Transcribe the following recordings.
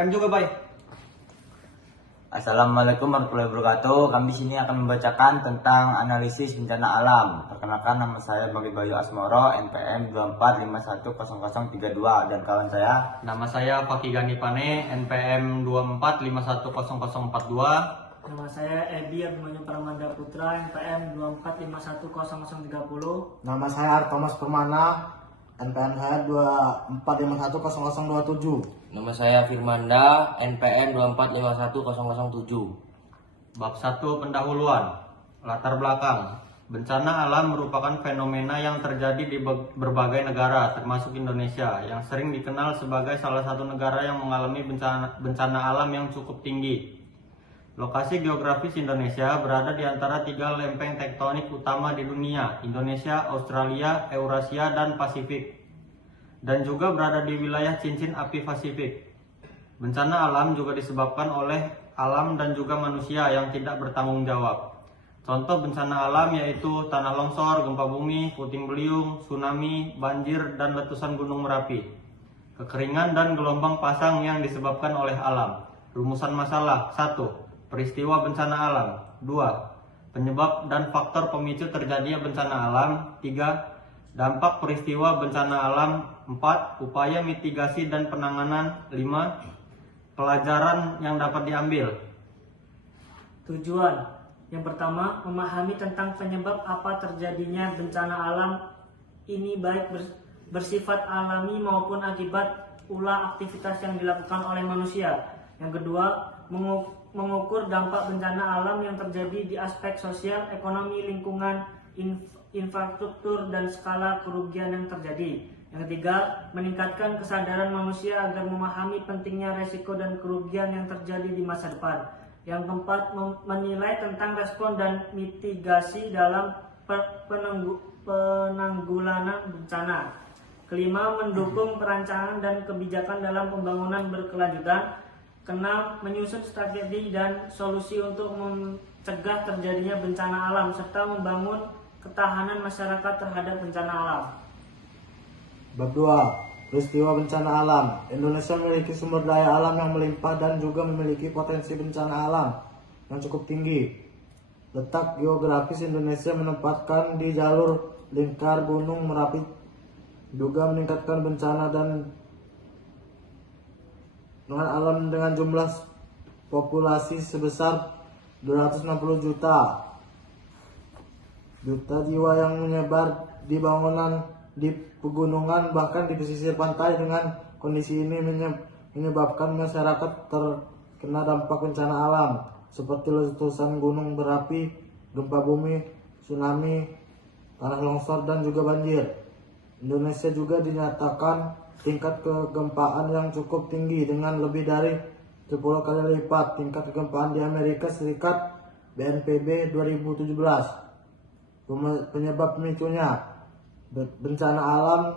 NPM juga, Bay. Assalamualaikum warahmatullahi wabarakatuh. Kami sini akan membacakan tentang analisis bencana alam. Perkenalkan, nama saya Bagi Bayu Asmoro, NPM 24510032, dan kawan saya. Nama saya Fakih Gani Pane, NPM 24510042. Nama saya Edi Abdul Pramanda Putra, NPM 24510030. Nama saya Thomas Permana, NPM saya 24510027. Nama saya Firmanda, NPM 24510007. Bab 1 pendahuluan. Latar belakang. Bencana alam merupakan fenomena yang terjadi di berbagai negara, termasuk Indonesia, yang sering dikenal sebagai salah satu negara yang mengalami bencana alam yang cukup tinggi. Lokasi geografis Indonesia berada di antara 3 lempeng tektonik utama di dunia, Indonesia, Australia, Eurasia, dan Pasifik, dan juga berada di wilayah cincin api Pasifik. Bencana alam juga disebabkan oleh alam dan juga manusia yang tidak bertanggung jawab. Contoh bencana alam yaitu tanah longsor, gempa bumi, puting beliung, tsunami, banjir, dan letusan gunung Merapi. Kekeringan dan gelombang pasang yang disebabkan oleh alam. Rumusan masalah: 1. Peristiwa bencana alam. 2. Penyebab dan faktor pemicu terjadinya bencana alam. 3. Dampak peristiwa bencana alam. 4. Upaya mitigasi dan penanganan. 5. Pelajaran yang dapat diambil. Tujuan. Yang pertama, memahami tentang penyebab apa terjadinya bencana alam ini, baik bersifat alami maupun akibat ulah aktivitas yang dilakukan oleh manusia. Yang kedua, mengukur dampak bencana alam yang terjadi di aspek sosial, ekonomi, lingkungan, infrastruktur, dan skala kerugian yang terjadi. Yang ketiga, meningkatkan kesadaran manusia agar memahami pentingnya resiko dan kerugian yang terjadi di masa depan. Yang keempat, menilai tentang respon dan mitigasi dalam penanggulangan bencana. Kelima, mendukung perancangan dan kebijakan dalam pembangunan berkelanjutan. Keenam, menyusun strategi dan solusi untuk mencegah terjadinya bencana alam serta membangun ketahanan masyarakat terhadap bencana alam. Bab 2. Peristiwa bencana alam. Indonesia memiliki sumber daya alam yang melimpah dan juga memiliki potensi bencana alam yang cukup tinggi. Letak geografis Indonesia menempatkan di jalur lingkar Gunung Merapi juga meningkatkan bencana dan dengan alam dengan jumlah populasi sebesar 260 juta jiwa yang menyebar di bangunan di pegunungan, bahkan di pesisir pantai. Dengan kondisi ini menyebabkan masyarakat terkena dampak bencana alam seperti letusan gunung berapi, gempa bumi, tsunami, tanah longsor, dan juga banjir. Indonesia juga dinyatakan tingkat kegempaan yang cukup tinggi dengan lebih dari 10 kali lipat tingkat kegempaan di Amerika Serikat BNPB 2017. Penyebab pemicunya: bencana alam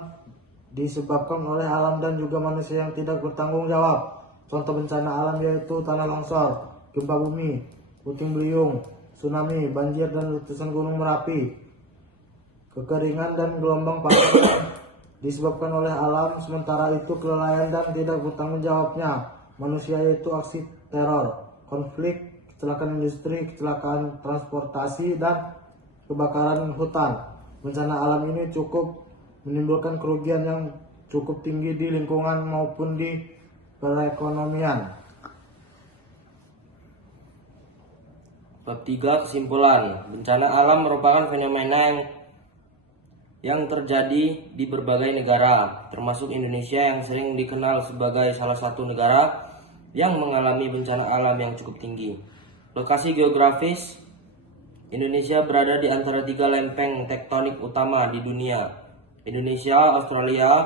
disebabkan oleh alam dan juga manusia yang tidak bertanggung jawab. Contoh bencana alam yaitu tanah longsor, gempa bumi, puting beliung, tsunami, banjir, dan letusan gunung Merapi. Kekeringan dan gelombang pasang disebabkan oleh alam, sementara itu kelalaian dan tidak bertanggung jawabnya manusia yaitu aksi teror, konflik, kecelakaan industri, kecelakaan transportasi, dan kebakaran hutan. Bencana alam ini cukup menimbulkan kerugian yang cukup tinggi di lingkungan maupun di perekonomian. Bab 3. Kesimpulan. Bencana alam merupakan fenomena yang terjadi di berbagai negara, termasuk Indonesia yang sering dikenal sebagai salah satu negara yang mengalami bencana alam yang cukup tinggi. Lokasi geografis Indonesia berada di antara 3 lempeng tektonik utama di dunia, Indonesia, Australia,